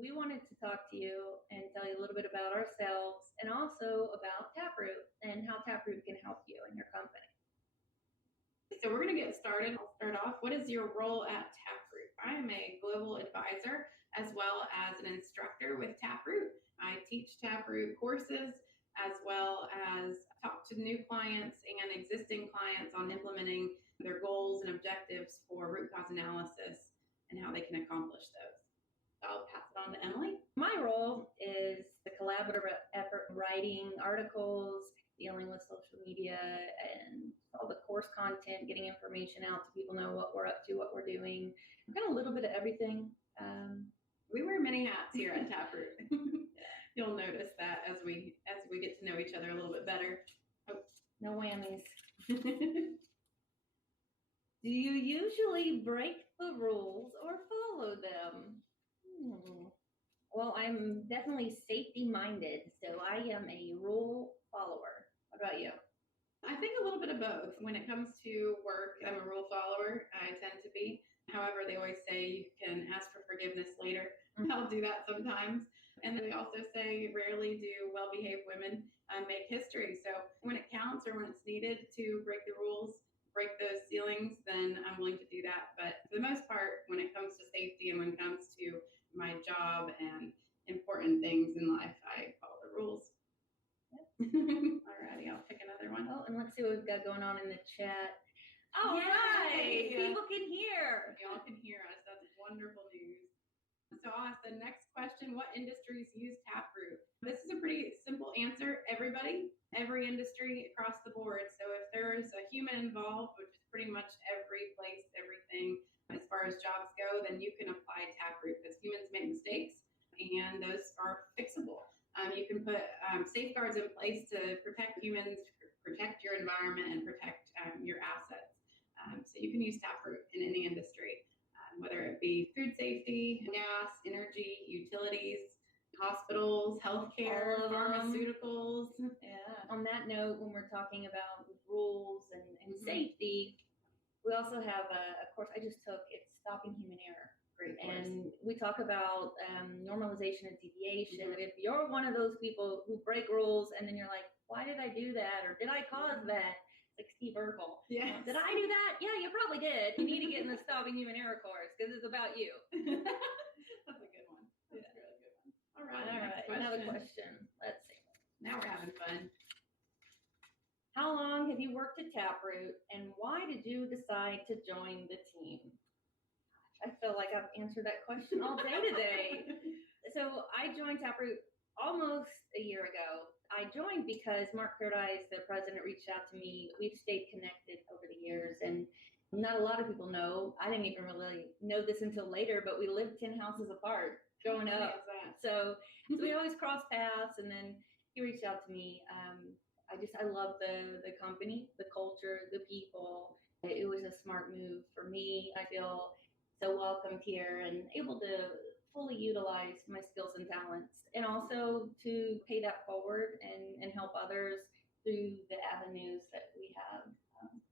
we wanted to talk to you and tell you a little bit about ourselves and also about TapRooT and how TapRooT can help you and your company. So we're going to get started. I'll start off. What is your role at TapRooT? I am a global advisor as well as an instructor with TapRooT. I teach TapRooT courses as well as talk to new clients and existing clients on implementing their goals and objectives for root cause analysis and how they can accomplish those. So I'll pass it on to Emily. My role is the collaborative effort, writing articles, dealing with social media and all the course content, getting information out so people know what we're up to, what we're doing. We've got a little bit of everything. We wear many hats here at TapRooT. You'll notice that as we get to know each other a little bit better. Oh. No whammies. Do you usually break the rules or follow them? Well, I'm definitely safety-minded, so I am a rule follower. What about you? I think a little bit of both. When it comes to work, I'm a rule follower. I tend to be. However, they always say you can ask for forgiveness later. I'll do that sometimes. And then they also say rarely do well-behaved women make history. So when it counts or when it's needed to break the rules, break those ceilings, then I'm willing to do that. But for the most part, when it comes to safety and when it comes to my job and important things in life, I follow the rules. Yep. Alrighty, I'll pick another one. Oh, and let's see what we've got going on in the chat. All Yay! right, people can hear. Y'all can hear us. That's wonderful news. So I'll ask the next question. What industries use TapRooT? This is a pretty simple answer. Everybody, every industry across the board. So if there is a human involved, which is pretty much every place, everything as far as jobs go, then you can apply TapRooT because humans make mistakes and those are fixable. You can put safeguards in place to protect humans, protect your environment, and protect your assets. So you can use TapRooT in any industry, whether it be food safety, gas, energy, utilities, hospitals, healthcare, pharmaceuticals. Yeah. On that note, when we're talking about rules and safety, we also have a course I just took. It's Stopping Human Error. Great course. And we talk about normalization and deviation. If you're one of those people who break rules and then you're like, why did I do that? Or did I cause that? It's like Steve Urkel. Yes. Did I do that? Yeah, you probably did. You need to get in the Stopping Human Error course because it's about you. That's a good one. That's a really good one. All right. Another question. Let's see. Now we're having fun. How long have you worked at TapRooT and why did you decide to join the team? I feel like I've answered that question all day today. So I joined TapRooT almost a year ago. I joined because Mark Pritt, the president, reached out to me. We've stayed connected over the years, and not a lot of people know. I didn't even really know this until later, but we lived 10 houses apart growing up. So we always crossed paths, and then he reached out to me. I love the company, the culture, the people. It was a smart move for me. I feel so welcomed here and able to fully utilize my skills and talents and also to pay that forward and help others through the avenues that we have.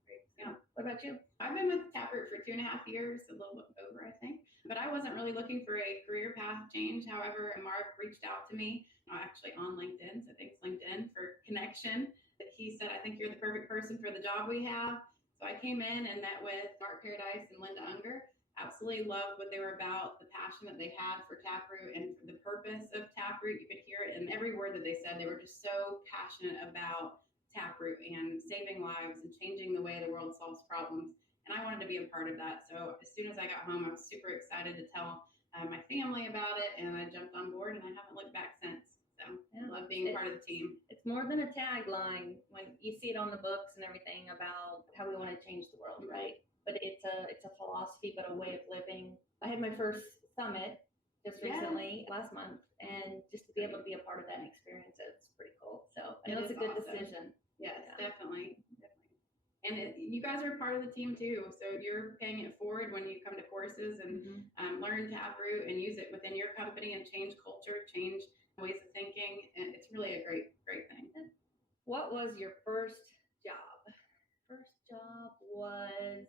Great. Yeah. What about you? I've been with TapRooT for 2.5 years, a little bit over, I think. But I wasn't really looking for a career path change. However, Mark reached out to me, actually on LinkedIn, so thanks LinkedIn for connection. He said, I think you're the perfect person for the job we have. So I came in and met with Mark Paradise and Linda Unger. Absolutely loved what they were about, the passion that they had for TapRooT and for the purpose of TapRooT. You could hear it in every word that they said. They were just so passionate about TapRooT and saving lives and changing the way the world solves problems. And I wanted to be a part of that. So as soon as I got home, I was super excited to tell my family about it, and I jumped on board, and I haven't looked back since. So I love being part of the team. It's more than a tagline when you see it on the books and everything about how we want to change the world, right? But it's a philosophy, but a way of living. I had my first summit just recently, last month, and just to be able to be a part of that experience, it's pretty cool. So I know it's a good decision. Yes, definitely. And you guys are part of the team too, so you're paying it forward when you come to courses and learn TapRooT and use it within your company and change culture, change ways of thinking. And it's really a great thing. What was your first job? First job was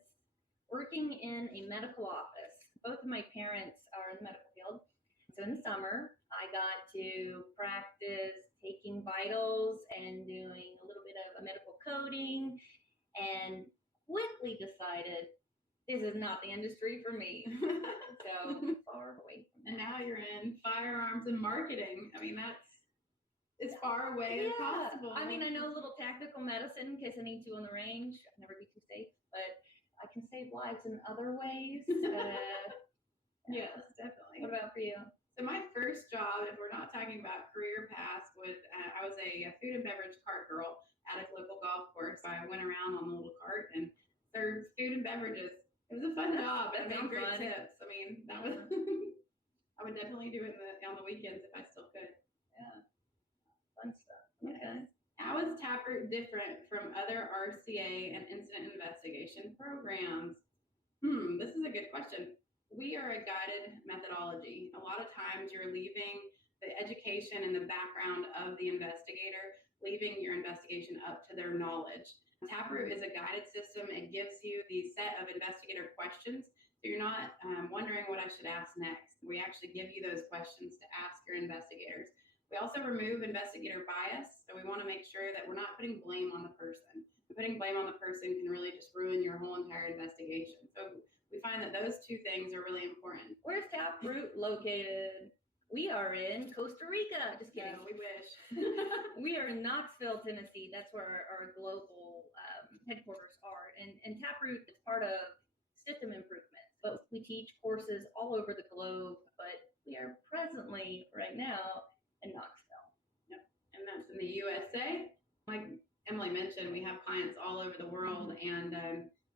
working in a medical office. Both of my parents are in the medical field. So So in the summer, I got to practice taking vitals and doing a little bit of a medical coding, and quickly decided this is not the industry for me. So far away from that. And now you're in firearms and marketing. I mean, that's as far away as possible. I mean, I know a little tactical medicine in case I need to on the range. I'll never be too safe, but I can save lives in other ways. Yes, definitely. What about for you? So my first job, if we're not talking about career paths, I was a food and beverage cart girl at a local golf course. I went around on the little cart and served food and beverages. It was a fun job. I made great tips. I mean, that was. I would definitely do it on the weekends if I still could. Yeah, fun stuff. Yes. Okay. How is TapRooT different from other RCA and incident investigation programs? This is a good question. We are a guided methodology. A lot of times you're leaving the education and the background of the investigator, leaving your investigation up to their knowledge. TapRooT is a guided system. It gives you the set of investigator questions, so you're not wondering what I should ask next. We actually give you those questions to ask your investigators. We also remove investigator bias, so we want to make sure that we're not putting blame on the person. Putting blame on the person can really just ruin your whole entire investigation. So we find that those two things are really important. Where's TapRooT located? We are in Costa Rica. Just kidding. No, we wish. We are in Knoxville, Tennessee. That's where our global headquarters are. And TapRooT is part of system improvement. But we teach courses all over the globe. But we are presently, right now, in Knoxville. Yep. And that's in the USA. Like Emily mentioned, we have clients all over the world. And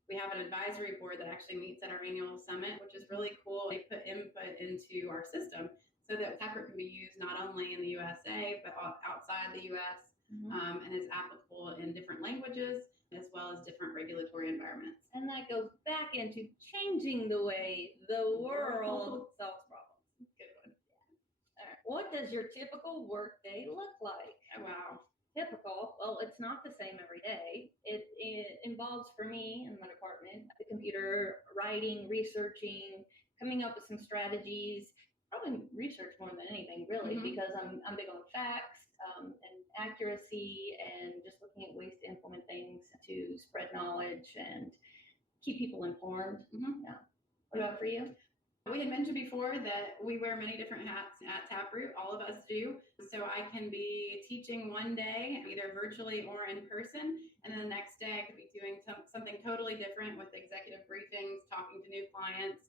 we have an advisory board that actually meets at our annual summit, which is really cool. They put input into our system so that TapRooT can be used not only in the USA, but outside the US, and is applicable in different languages, as well as different regulatory environments. And that goes back into changing the way the world solves problems. Good one. All right. What does your typical workday look like? Oh, wow. Typical, well, it's not the same every day. It involves, for me and my department, the computer, writing, researching, coming up with some strategies, probably research more than anything, really, because I'm big on facts and accuracy and just looking at ways to implement things to spread knowledge and keep people informed. Yeah. What about for you? We had mentioned before that we wear many different hats at TapRooT. All of us do. So I can be teaching one day, either virtually or in person, and then the next day I could be doing something totally different with executive briefings, talking to new clients,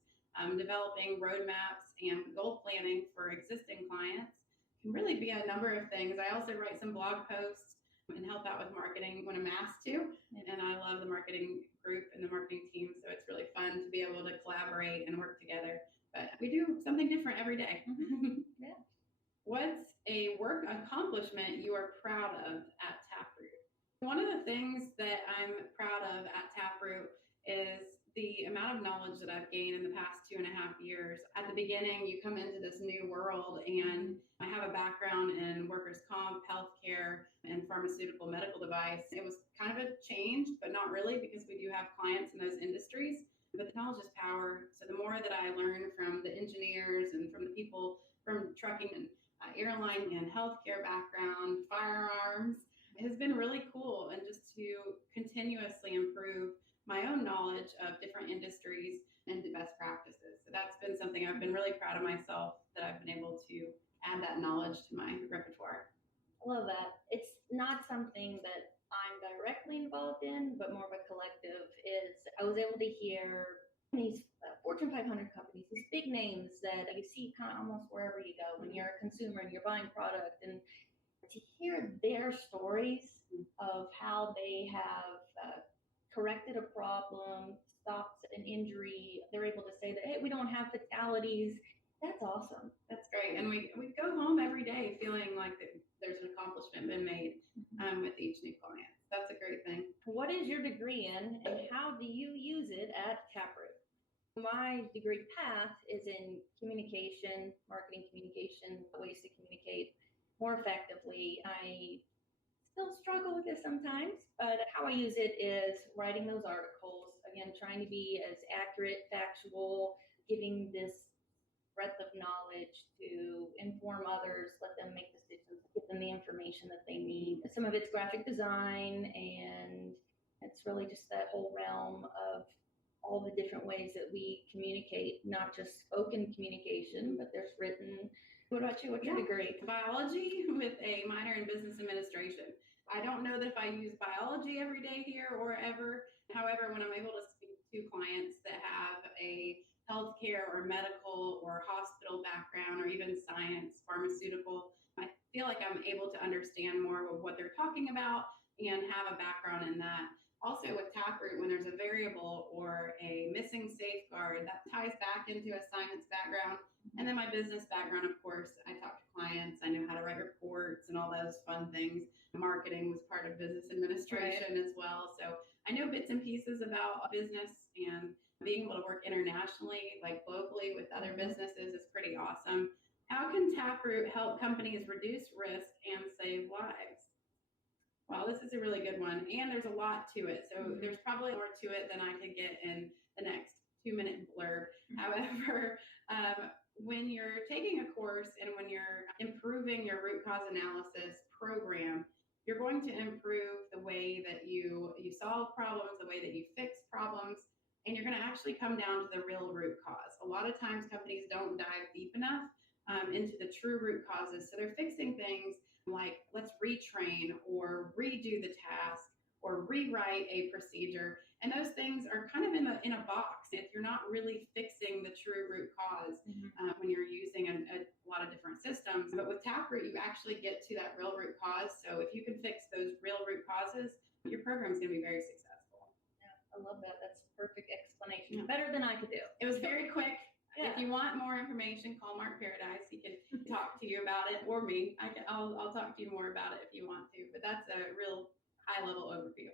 developing roadmaps and goal planning for existing clients. It can really be a number of things. I also write some blog posts and help out with marketing when I'm asked to. And I love the marketing group and the marketing team, so it's really fun to be able to collaborate and work together. But we do something different every day. Yeah. What's a work accomplishment you are proud of at TapRooT? One of the things that I'm proud of at TapRooT is the amount of knowledge that I've gained in the past 2.5 years. At the beginning, you come into this new world, and I have a background in workers' comp, healthcare, and pharmaceutical medical device. It was kind of a change, but not really, because we do have clients in those industries. But the knowledge is power. So the more that I learn from the engineers and from the people from trucking and airline and healthcare background, firearms, it has been really cool, and just to continuously improve my own knowledge of different industries and the best practices. So that's been something I've been really proud of myself, that I've been able to add that knowledge to my repertoire. I love that. It's not something that I'm directly involved in, but more of a collective. I was able to hear these Fortune 500 companies, these big names that you see kind of almost wherever you go when you're a consumer and you're buying product, and to hear their stories of how they have corrected a problem, stopped an injury. They're able to say that, hey, we don't have fatalities. That's awesome. That's great. And we go home every day feeling like that there's an accomplishment been made with each new client. That's a great thing. What is your degree in, and how do you use it at TapRooT? My degree path is in communication, marketing communication, ways to communicate more effectively. I still struggle with this sometimes, but how I use it is writing those articles, again, trying to be as accurate, factual, giving this breadth of knowledge to inform others, let them make decisions, give them the information that they need. Some of it's graphic design, and it's really just that whole realm of all the different ways that we communicate, not just spoken communication, but there's written. What about you? What's your degree? Biology with a minor in business administration. I don't know that if I use biology every day here or ever. However, when I'm able to speak to clients that have a healthcare or medical or hospital background or even science, pharmaceutical, I feel like I'm able to understand more of what they're talking about and have a background in that. Also with TapRooT, when there's a variable or a missing safeguard, that ties back into a science background. And then my business background, of course, I talk to clients, I know how to write reports and all those fun things. Marketing was part of business administration as well. So I know bits and pieces about business, and being able to work internationally, like globally with other businesses is pretty awesome. How can TapRooT help companies reduce risk and save lives? Well, this is a really good one, and there's a lot to it. So there's probably more to it than I could get in the next 2-minute blurb. However, when you're taking a course and when you're improving your root cause analysis program, you're going to improve the way that you solve problems, the way that you fix problems, and you're going to actually come down to the real root cause. A lot of times companies don't dive deep enough into the true root causes. So they're fixing things like let's retrain or redo the task or rewrite a procedure. And those things are kind of in a box if you're not really fixing the true root cause when you're using a lot of different systems. But with TapRooT, you actually get to that real root cause. So if you can fix those real root causes, your program's going to be very successful. Yeah, I love that. That's a perfect explanation. Yeah. Better than I could do. It was very quick. Yeah. If you want more information, call Mark Paradise. He can talk to you about it, or me. I'll talk to you more about it if you want to. But that's a real high-level overview.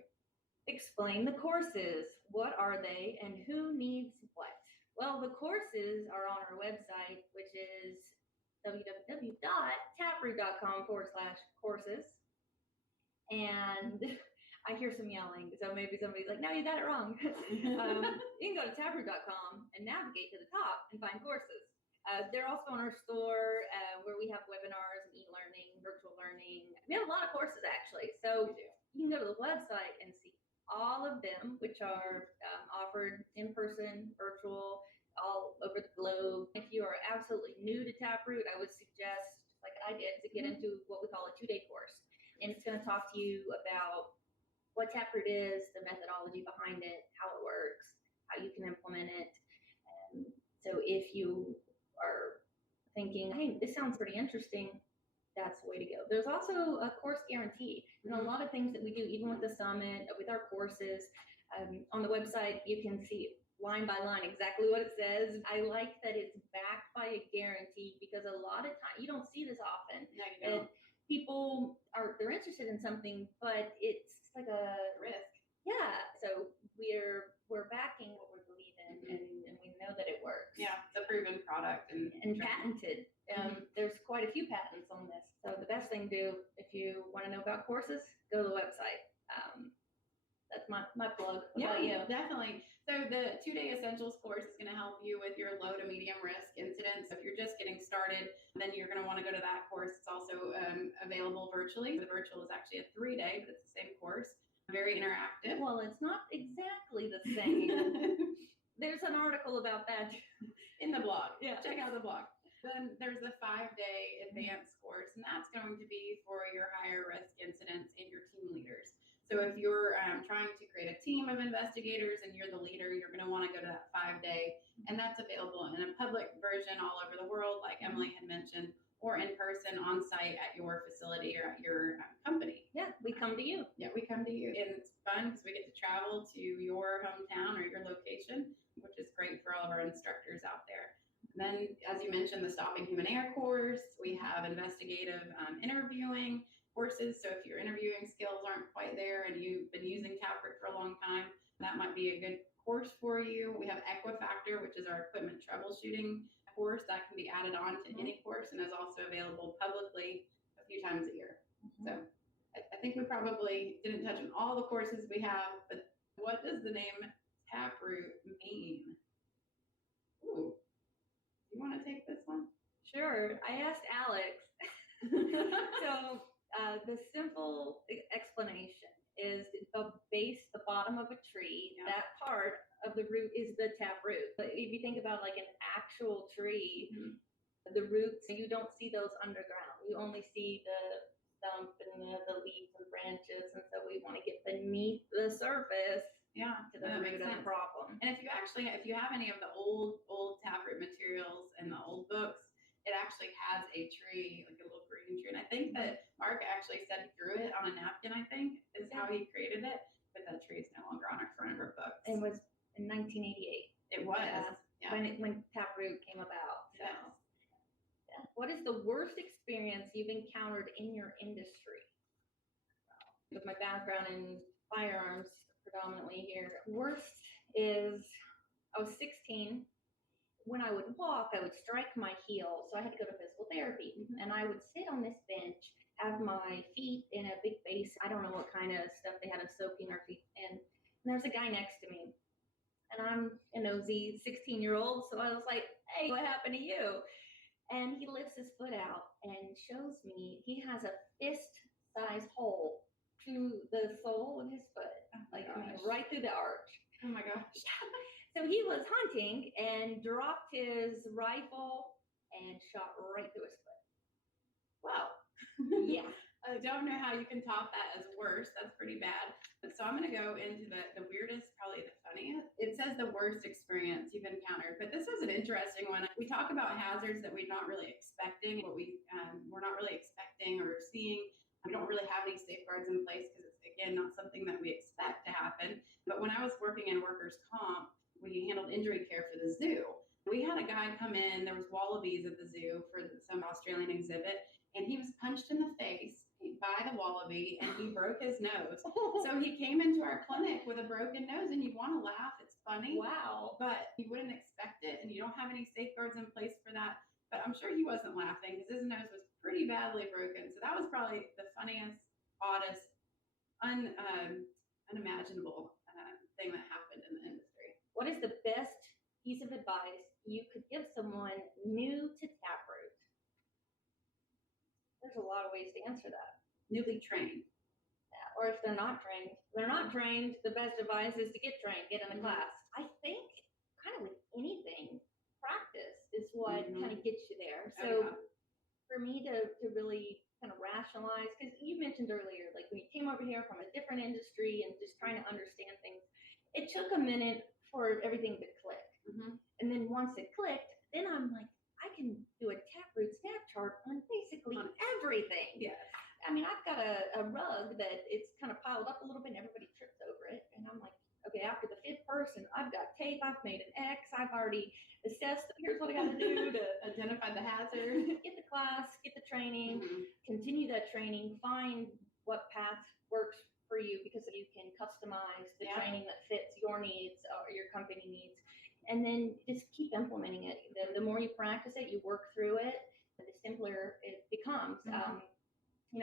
Explain the courses. What are they and who needs what? Well, the courses are on our website, which is www.taproot.com/courses. And I hear some yelling, so maybe somebody's like, no, you got it wrong. You can go to TapRooT.com and navigate to the top and find courses. They're also on our store where we have webinars and e-learning, virtual learning. We have a lot of courses, actually. So you can go to the website and see all of them, which are offered in person, virtual, all over the globe. If you are absolutely new to TapRooT, I would suggest, like I did, to get into what we call a 2-day course. And it's going to talk to you about what TapRooT is, the methodology behind it, how it works, how you can implement it. So if you are thinking, hey, this sounds pretty interesting, that's the way to go. There's also a course guarantee. And a lot of things that we do, even with the summit, with our courses, on the website, you can see line by line exactly what it says. I like that it's backed by a guarantee, because a lot of time, you don't see this often. No, you don't. People they're interested in something, but it's like a risk. Yeah. So we're backing what we believe in, and we know that it works. Yeah, it's a proven product and patented. There's quite a few patents on this. So the best thing to do if you want to know about courses, go to the website. That's my plug. What about you? Definitely. So the 2-day essentials course is going to help you with your low to medium risk incidents. So if you're just getting started, then you're going to want to go to that course. It's also available virtually. The virtual is actually a 3-day, but it's the same course. Very interactive. Well, it's not exactly the same. There's an article about that in the blog. Yeah. Check out the blog. Then there's the 5-day advanced course, and that's going to be for your higher risk incidents and your team leaders. So if you're trying to create a team of investigators and you're the leader, you're going to want to go to that 5-day, and that's available in a public version all over the world, like Emily had mentioned, or in person on site at your facility or at your company. Yeah, we come to you. Yeah, we come to you. And it's fun because we get to travel to your hometown or your location, which is great for all of our instructors out there. And then, as you mentioned, the Stopping Human Error course. We have investigative interviewing courses. So if your interviewing skills aren't quite there and you've been using TapRooT for a long time, that might be a good course for you. We have Equifactor, which is our equipment troubleshooting course that can be added on to any course and is also available publicly a few times a year. So I think we probably didn't touch on all the courses we have, but what does the name TapRooT mean? Ooh, You want to take this one? Sure. I asked Alex. So the simple explanation is the base, the bottom of a tree, Yeah. that part of the root is the taproot. But if you think about like an actual tree, Mhm. the roots, you don't see those underground. You only see the stump and the leaves and branches. And so we want to get beneath the surface Yeah, to the that root makes of the sense. problem. And if you have any of the old TapRooT materials and the old books, it actually has a tree, like a little green tree. And I think that Mark actually said he drew it on a napkin, I think, is how he created it. But that tree is no longer on our front of our books. It was in 1988. It was. Yeah. When TapRooT came about. So. Yes. Yeah. What is the worst experience you've encountered in your industry? With my background in firearms predominantly here, worst is I was 16. When I would walk, I would strike my heel, so I had to go to physical therapy. And I would sit on this bench, have my feet in a big basin. I don't know what kind of stuff they had us soaking our feet in. And there's a guy next to me, and I'm a nosy 16-year-old, so I was like, "Hey, what happened to you?" And he lifts his foot out and shows me he has a fist-sized hole through the sole of his foot, right through the arch. Oh my gosh. So he was hunting and dropped his rifle and shot right through his foot. Wow. Yeah. I don't know how you can top that as worse. That's pretty bad. So I'm going to go into the weirdest, probably the funniest. It says the worst experience you've encountered, but this was an interesting one. We talk about hazards that we're not really expecting, what we're not really expecting or seeing. We don't really have any safeguards in place because it's, again, not something that we expect to happen. But when I was working in workers' comp, we handled injury care for the zoo. We had a guy come in, there was wallabies at the zoo for some Australian exhibit, and he was punched in the face by the wallaby and he broke his nose. So he came into our clinic with a broken nose, and you want to laugh, it's funny. Wow. But you wouldn't expect it, and you don't have any safeguards in place for that. But I'm sure he wasn't laughing because his nose was pretty badly broken. So that was probably the funniest, oddest, unimaginable thing that happened in the industry. What is the best piece of advice you could give someone new to TapRooT? There's a lot of ways to answer that. Newly trained. Yeah. Or if they're not trained, the best advice is to get trained, get in a class. I think kind of with anything, practice is what kind of gets you there. So for me to really kind of rationalize, because you mentioned earlier, like when you came over here from a different industry and just trying to understand things, it took a minute for everything to click. And then once it clicked, then I'm like, I can do a TapRooT snap chart on basically everything. Yes. I mean, I've got a rug that it's kind of piled up a little bit and everybody trips over it. And I'm like, okay, after the fifth person, I've got tape, I've made an X, I've already assessed, here's what I got to do to identify the hazard, get the class, get the training, continue that training, find what path works for you because you can customize the training that fits your needs or your company needs. And then just keep implementing it. The more you practice it, you work through it, the simpler it becomes.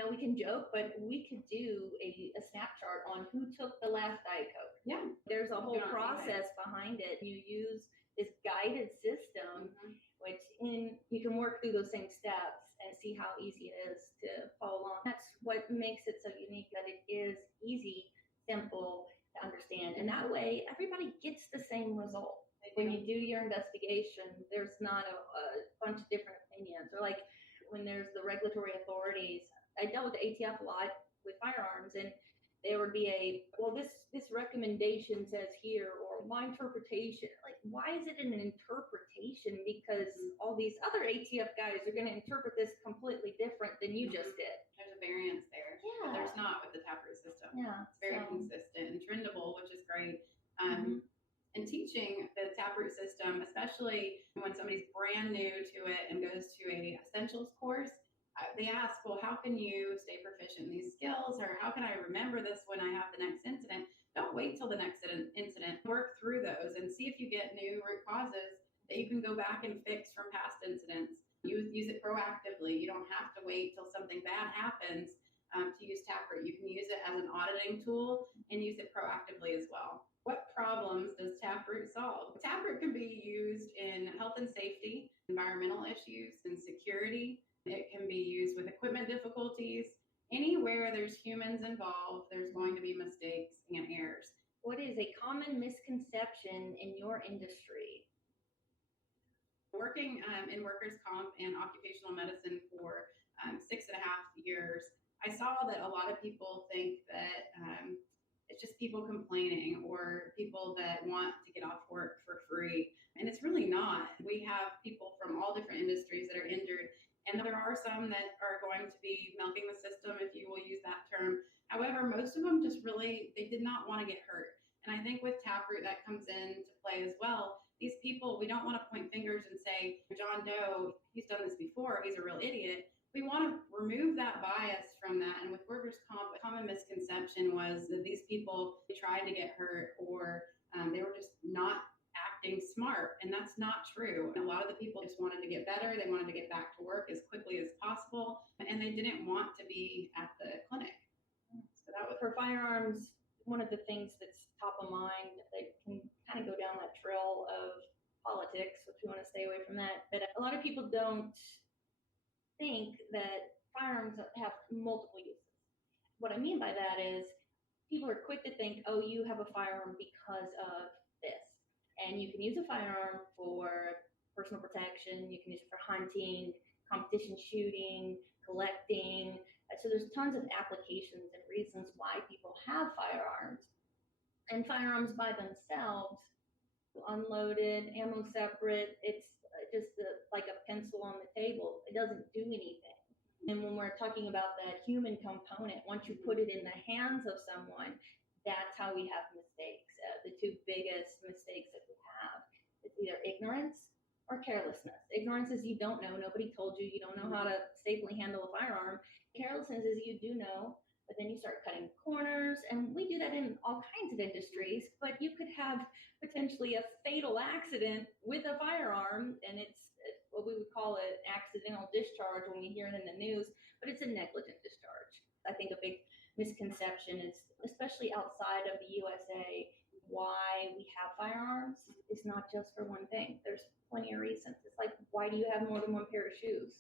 We can joke, but we could do a snap chart on who took the last Diet Coke. Yeah. There's a whole process behind it. You use this guided system, which you can work through those same steps and see how easy it is to follow along. That's what makes it so unique, that it is easy, simple to understand. And that way, everybody gets the same result. When you do your investigation, there's not a bunch of different opinions. Or like when there's the regulatory authorities, I dealt with the ATF a lot with firearms, and there would be this recommendation says here, or my interpretation. Like, why is it an interpretation? Because all these other ATF guys are going to interpret this completely different than you just did. There's a variance there. Yeah. But there's not with the TapRooT system. Yeah. It's very consistent and trendable, which is great. And teaching the TapRooT system, especially when somebody's brand new to it and goes to a essentials course, they ask, well, how can you stay proficient in these skills? Or how can I remember this when I have the next incident? Don't wait till the next incident. Work through those and see if you get new root causes that you can go back and fix from past incidents. Use it proactively. You don't have to wait till something bad happens to use TapRooT. You can use it as an auditing tool and use it proactively as well. What problems does TapRooT solve? TapRooT can be used in health and safety, environmental issues, and security. It can be used with equipment difficulties. Anywhere there's humans involved, there's going to be mistakes and errors. What is a common misconception in your industry? Working in workers' comp and occupational medicine for 6.5 years, I saw that a lot of people think that it's just people complaining or people that want to get off work for free. And it's really not. We have people from all different industries that are injured. And there are some that are going to be milking the system, if you will use that term. However, most of them just really, they did not want to get hurt. And I think with TapRooT, that comes into play as well. These people, we don't want to point fingers and say, John Doe, he's done this before, he's a real idiot. We want to remove that bias from that. And with workers' comp, a common misconception was that these people tried to get hurt or they were just not acting smart. And that's not true. A lot of the people just wanted to get better. They wanted to get back to work as quickly as possible. And they didn't want to be at the clinic. So that was For firearms, one of the things that's top of mind that can kind of go down that trail of politics, which we want to stay away from that. But a lot of people don't think that firearms have multiple uses. What I mean by that is people are quick to think, oh, you have a firearm because of this. And you can use a firearm for personal protection, you can use it for hunting, competition shooting, collecting. So there's tons of applications and reasons why people have firearms. And firearms by themselves, unloaded, ammo separate, it's just like a pencil on the table. It doesn't do anything. And when we're talking about that human component, once you put it in the hands of someone, that's how we have mistakes. The two biggest mistakes that we have is either ignorance or carelessness. Ignorance is you don't know, nobody told you, you don't know how to safely handle a firearm. Carelessness is you do know, but then you start cutting corners, and we do that in all kinds of industries, but you could have potentially a fatal accident with a firearm, and it's what we would call an accidental discharge when we hear it in the news, but it's a negligent discharge. I think a big misconception is, especially outside of the USA, why we have firearms is not just for one thing. There's plenty of reasons. It's like, why do you have more than one pair of shoes?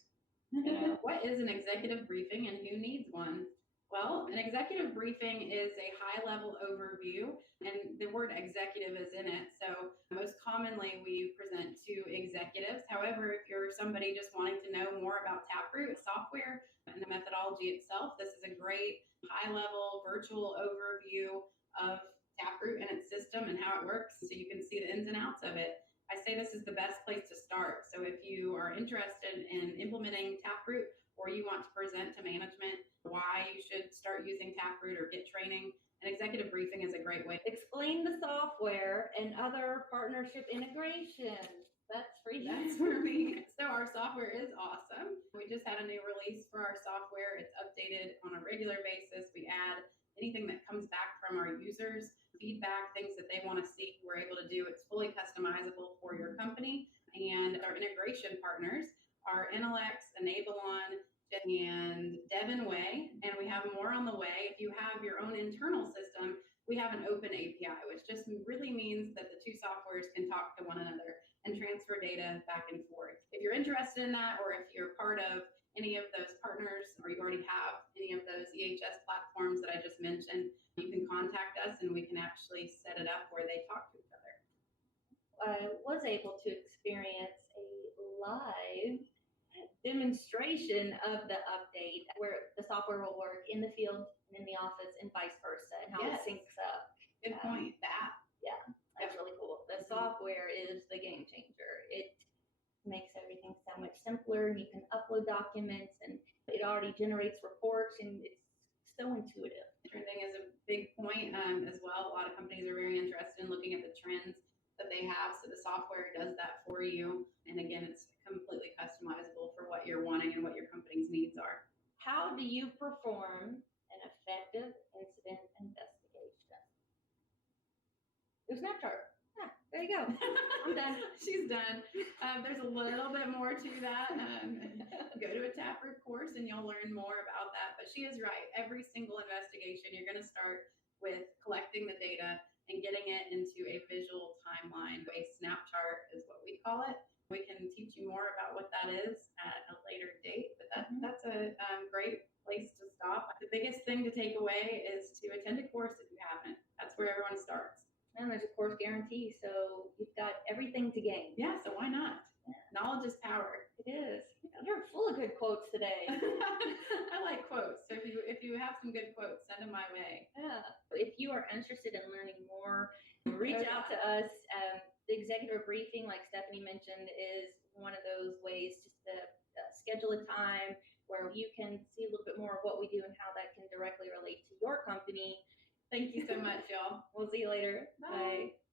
What is an executive briefing and who needs one? Well, an executive briefing is a high-level overview, and the word executive is in it. So most commonly, we present to executives. However, if you're somebody just wanting to know more about TapRooT software and the methodology itself, this is a great high-level virtual overview of TapRooT and its system and how it works, so you can see the ins and outs of it. I say this is the best place to start. So if you are interested in implementing TapRooT, or you want to present to management why you should start using TapRooT or get training, an executive briefing is a great way. Explain the software and other partnership integrations. That's for you. That's for me. So our software is awesome. We just had a new release for our software. It's updated on a regular basis. We add anything that comes back from our users, feedback, things that they want to see, we're able to do. It's fully customizable for your company. And our integration partners are Intelex, Enablon, and Devonway, and we have more on the way. If you have your own internal system, we have an open API, which just really means that the two softwares can talk to one another and transfer data back and forth. If you're interested in that, or if you're part of any of those partners, or you already have any of those EHS platforms that I just mentioned, you can contact us and we can actually set it up where they talk to each other. I was able to experience a live demonstration of the update where the software will work in the field and in the office and vice versa, and how Yes. it syncs up. Good point. The app. Yeah, that's really cool. The software is the game changer. It makes everything so much simpler. You can upload documents and it already generates reports, and it's so intuitive. Trending is a big point as well. A lot of companies are very interested in looking at the trends that they have. So the software does that for you. And again, it's completely customizable for what you're wanting and what your company's needs are. How do you perform an effective incident investigation? There's no chart. There you go. I'm done. She's done. There's a little bit more to that. Go to a TapRooT course and you'll learn more about that. But she is right. Every single investigation, you're going to start with collecting the data and getting it into a visual timeline. A snap chart is what we call it. We can teach you more about what that is at a later date, but that's a great place to stop. The biggest thing to take away is to attend a course if you haven't. That's where everyone starts. And there's a course guarantee, so you've got everything to gain. Yeah, so why not? Yeah. Knowledge is power. It is. You're full of good quotes today. I like quotes. So if you have some good quotes, send them my way. Yeah. If you are interested in learning more, reach out to us. The executive briefing, like Stephanie mentioned, is one of those ways just to schedule a time where you can see a little bit more of what we do and how that can directly relate to your company. Thank you so much, y'all. We'll see you later. Bye. Bye.